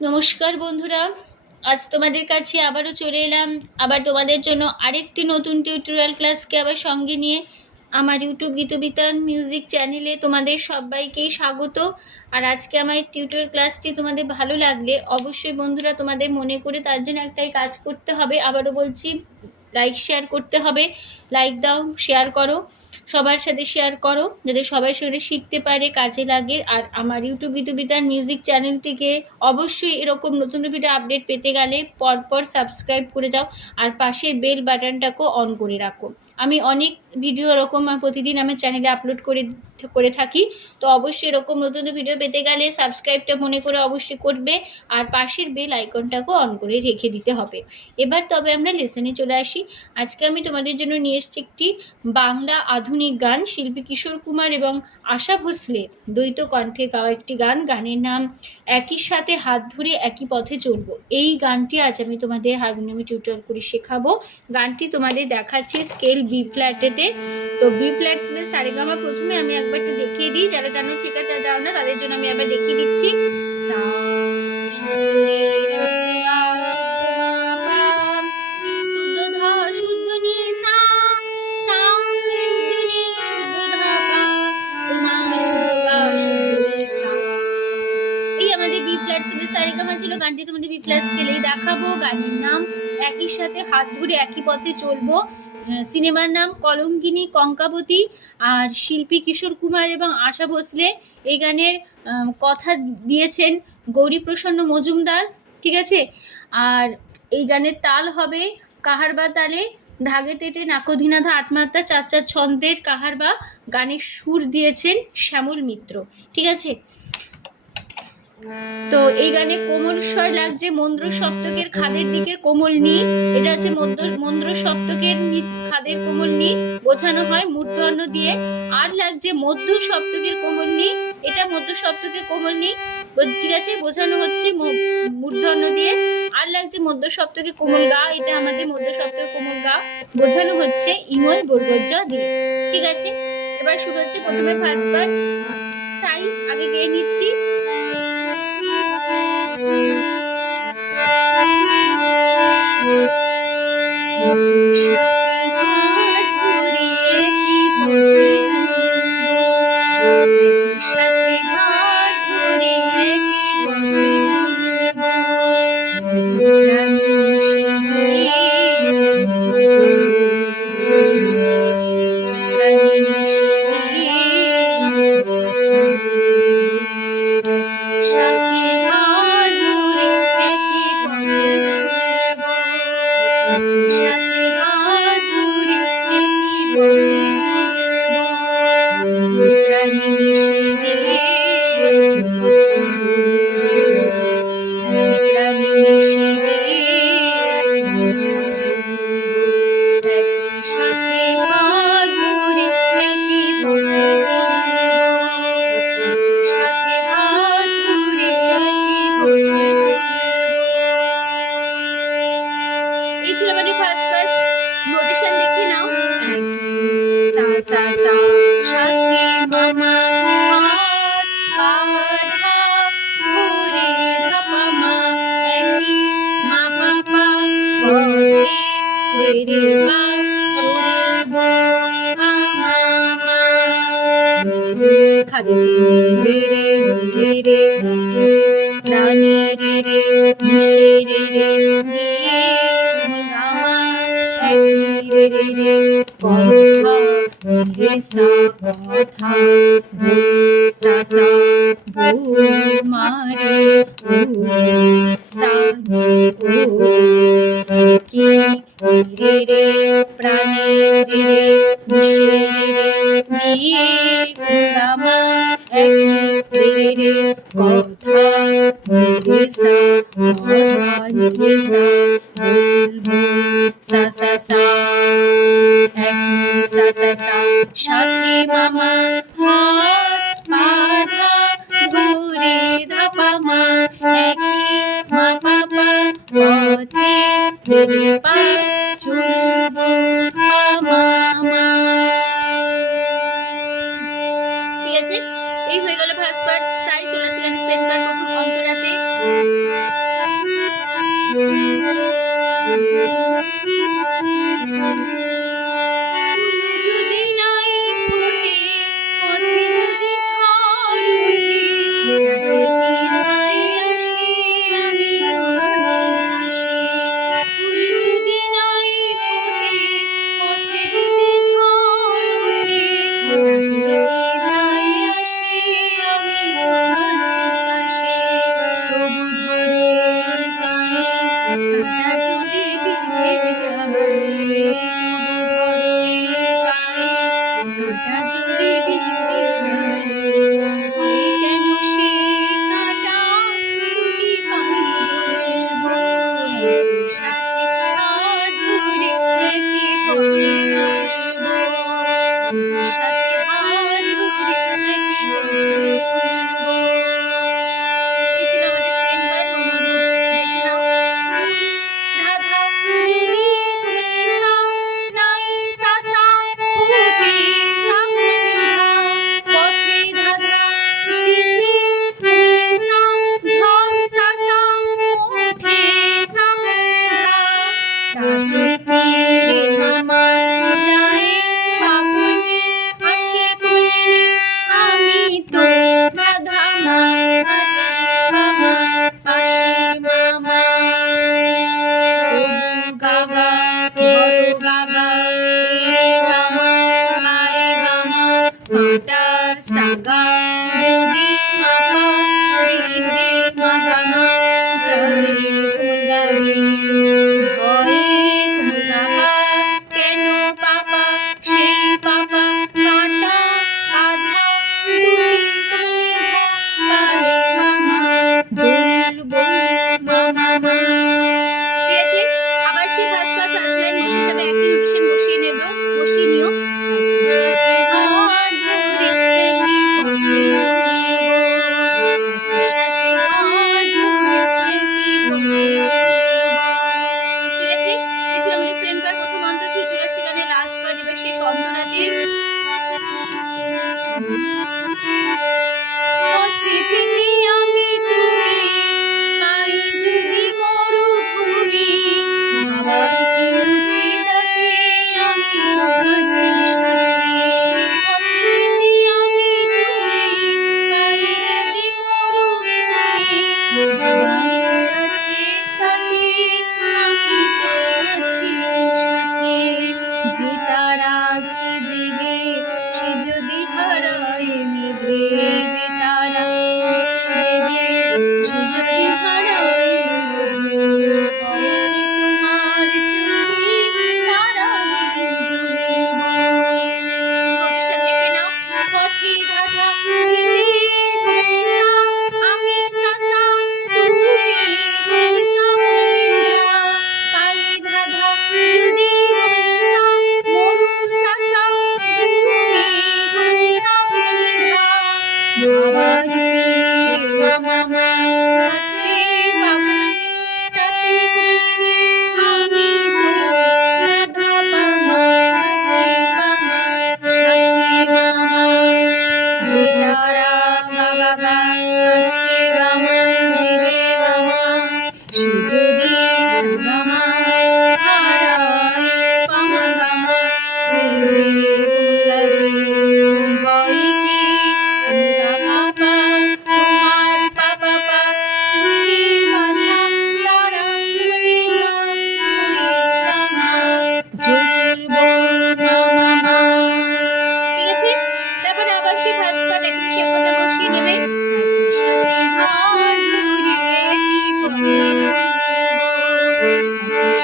নমস্কার বন্ধুরা, আজ তোমাদের কাছে আবারও চলে এলাম আবার তোমাদের জন্য আরেকটি নতুন টিউটোরিয়াল ক্লাসকে আবার সঙ্গে নিয়ে। আমার ইউটিউব গীতবিতান মিউজিক চ্যানেলে তোমাদের সবাইকেই স্বাগত। আর আজকে আমার টিউটোরিয়াল ক্লাসটি তোমাদের ভালো লাগলে অবশ্যই বন্ধুরা তোমাদের মনে করে তার জন্য একটাই কাজ করতে হবে, আবারও বলছি, লাইক শেয়ার করতে হবে। লাইক দাও, শেয়ার করো, সবার সাথে শেয়ার করো যাতে সবাই সেটা শিখতে পারে, কাজে লাগে। আর আমার ইউটিউব গীতবিতান মিউজিক চ্যানেলটিকে অবশ্যই এরকম নতুন ভিডিও আপডেট পেতে গেলে পরপর সাবস্ক্রাইব করে যাও আর পাশের বেল বাটনটাকেও অন করে রাখো। আমি অনেক ভিডিও এরকম প্রতিদিন আমার চ্যানেলে আপলোড করে থাকি, তো অবশ্যই এরকম নতুন ভিডিও পেতে গেলে সাবস্ক্রাইবটা মনে করে অবশ্যই করবে আর পাশের বেল আইকনটাকেও অন করে রেখে দিতে হবে। এবার তবে আমরা লেসনে চলে আসি। আজকে আমি তোমাদের জন্য নিয়ে এসেছি একটি বাংলা আধুনিক গান, শিল্পী কিশোর কুমার এবং আশা ভোসলে দ্বৈত কণ্ঠে গাওয়া একটি গান। গানের নাম একই সাথে হাত ধরে একই পথে চলবো। এই গানটি আজ আমি তোমাদের হারমোনিয়ামে টিউটোরিয়াল করে শেখাবো। গানটি তোমাদের দেখাচ্ছি স্কেল বি ফ্ল্যাটেতে। তো বি ফ্ল্যাট স্কেল সারেগামা প্রথমে আমি একবারটা দেখিয়ে দিই, যারা জানো ঠিক আছে, যারা জানো না তাদের জন্য আমি একবার দেখিয়ে দিচ্ছি। সা শুদ্ধ রে শুদ্ধ গা শুদ্ধ মা শুদ্ধ ধা শুদ্ধ নি সা সা শুদ্ধ নি শুদ্ধ ধা পা মা শুদ্ধ গা শুদ্ধ নি সা। এই আমাদের বি ফ্ল্যাট স্কেলের সারেগামা ছিল। গানটি তোমাদের বি ফ্ল্যাট স্কেলেই দেখাবো। গানের নাম একই সাথে হাত ধরে একই পথে চলবো। সিনেমার নাম কলঙ্কিনী কঙ্কাবতী। আর শিল্পী কিশোর কুমার এবং আশা ভোসলে। এই গানের কথা দিয়েছেন গৌরীপ্রসন্ন মজুমদার, ঠিক আছে। আর এই গানের তাল হবে কাহারবা তালে, ধাগে তেটে নাকোধিনাধা আটমাত্রা চার চার ছন্দের কাহারবা। গানের সুর দিয়েছেন শ্যামল মিত্র, ঠিক আছে। তো এই গানে কোমল স্বর লাগছে মন্দ্র সপ্তকের খাদের দিকের কোমল নি। এটা হচ্ছে মন্দ্র সপ্তকের খাদের কোমল নি বোঝানো হয় মূর্ধন্য দিয়ে। আর লাগছে মধ্য সপ্তকের কোমল নি, এটা মধ্য সপ্তকের কোমল নি, ঠিক আছে, বোঝানো হচ্ছে মূর্ধন্য দিয়ে। আর লাগছে মধ্য সপ্তকে কোমল গা, এটা আমাদের মধ্য সপ্তকে কোমল গা বোঝানো হচ্ছে ইময় বর্গজ দিয়ে, ঠিক আছে। এবার শুরু হচ্ছে প্রথমে ফার্স্ট পার্ট স্থায়ী, আগে গেয়ে নিচ্ছি। এই হয়ে গেল ফার্স্ট পার্ট স্টাইল। চলে আসছে গানের সেকেন্ড পার্ট প্রথম অন্তরাতে। গারে ভয়ে কোমল গামা কেন পাপা সেই পাপা কাঁটা আধা দুটি পায়ে মামা দুলবো মামা মা। ঠিক আছে, আবার সেই ফার্স্ট পার্ট ফার্স্ট লাইন বসে যাবে, একই নোটেশন বসিয়ে নেব, বসিয়ে নিও। সাথে হাত ধরে একই পথে চলবো, সাথে হাত ধরে একই পথে চলবো। ঠিক আছে, এই ছিল আমাদের সেকেন্ড পার্ট, প্রথম অন্তর চুরাশি গানে লাস্ট পার্ট। এবার শেষ অন্তরাতে পথে যেতে আমি তুমি পাই যদি মরুভূমি, আবার কি মুছে তাতে আমি তো আছি সাথে। পথে যেতে আমি তুমি পাই যদি মরুভূমি, আবার কি আছে তাতে আমি তো আছি সাথে। যে তারা আছে জেগে সে যদি হারায় মেঘে, যে তারা আছে জেগে সে যদি হারায় মেঘে, হয় কি তোমার চোখে তারা জ্বলব। নোটেশন দেখে নাও। পথে ধাঁধা যেতে ঘনিসা আমি সাসা তুমি ঘনিসা ময়ূরা, পাই ধাঁধা যদি ঘনিসা মরু সাসা তুমি ঘনিসা ময়ূরা, আবার তীর মামা মা আছে বাবানে তাতে করিনি আমি তো রাধা মামা আছে মামা সাথে মামা। যে তারা গা গা গা আছে গামা জেগে গামা, সে যদি সাগামা হারায় পামা গামা মেঘে গারে ভয় কি গামা পা তোমার পাপা পা চুক্তি বাধা তারা মহিমা পামা জ্বলবো মামা মা। ঠিক আছে, তারপরে আবার সেই ফার্স্ট পার্ট একটু সে কথা বসিয়ে নেবে। সাথে হাত ধরে একই পথে চলবো,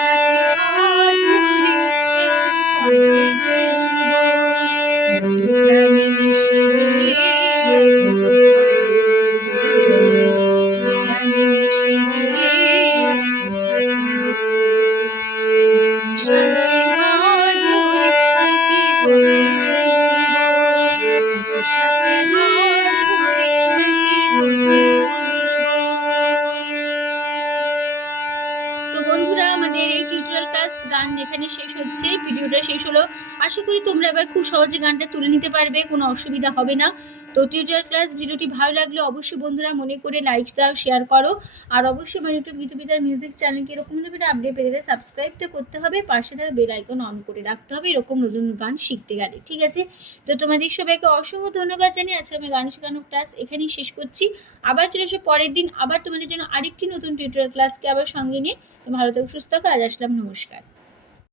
সাথে হাত ধরে একই পথে চলবো, প্রাণে মিশে গিয়ে প্রাণে মিশে গিয়ে সাথে হাত ধরে একই পথে চলবো, সাথে হাত ধরে একই পথে চলবো। তো বন্ধুরা, আমাদের এই টিউটোরিয়াল ক্লাস গান এখানে শেষ হচ্ছে, ভিডিওটা শেষ হলো। আশা করি তোমরা এবার খুব সহজে গানটা তুলে নিতে পারবে, কোনো অসুবিধা হবে না। তো টিউটোরিয়াল ক্লাস ভিডিওটি ভালো লাগলে অবশ্যই বন্ধুরা মনে করে লাইক দাও, শেয়ার করো, আর অবশ্যই আমার ইউটিউব গীতবিতার মিউজিক চ্যানেলকে এরকম ভিডিও আপডেট পেতে সাবস্ক্রাইবটা করতে হবে, পাশে থাকা বেল আইকন অন করে রাখতে হবে এরকম নতুন গান শিখতে গেলে। ঠিক আছে, তো তোমাদের সবাইকে অসংখ্য ধন্যবাদ জানিয়ে আজকে আমি গান শেখানোর ক্লাস এখানেই শেষ করছি। আবার চলে এসো পরের দিন, আবার তোমাদের জন্য আরেকটি নতুন টিউটোরিয়াল ক্লাসকে আবার সঙ্গে নিয়ে। ভালো থেকো, সুস্থ থাকো, আজ আসলাম, নমস্কার।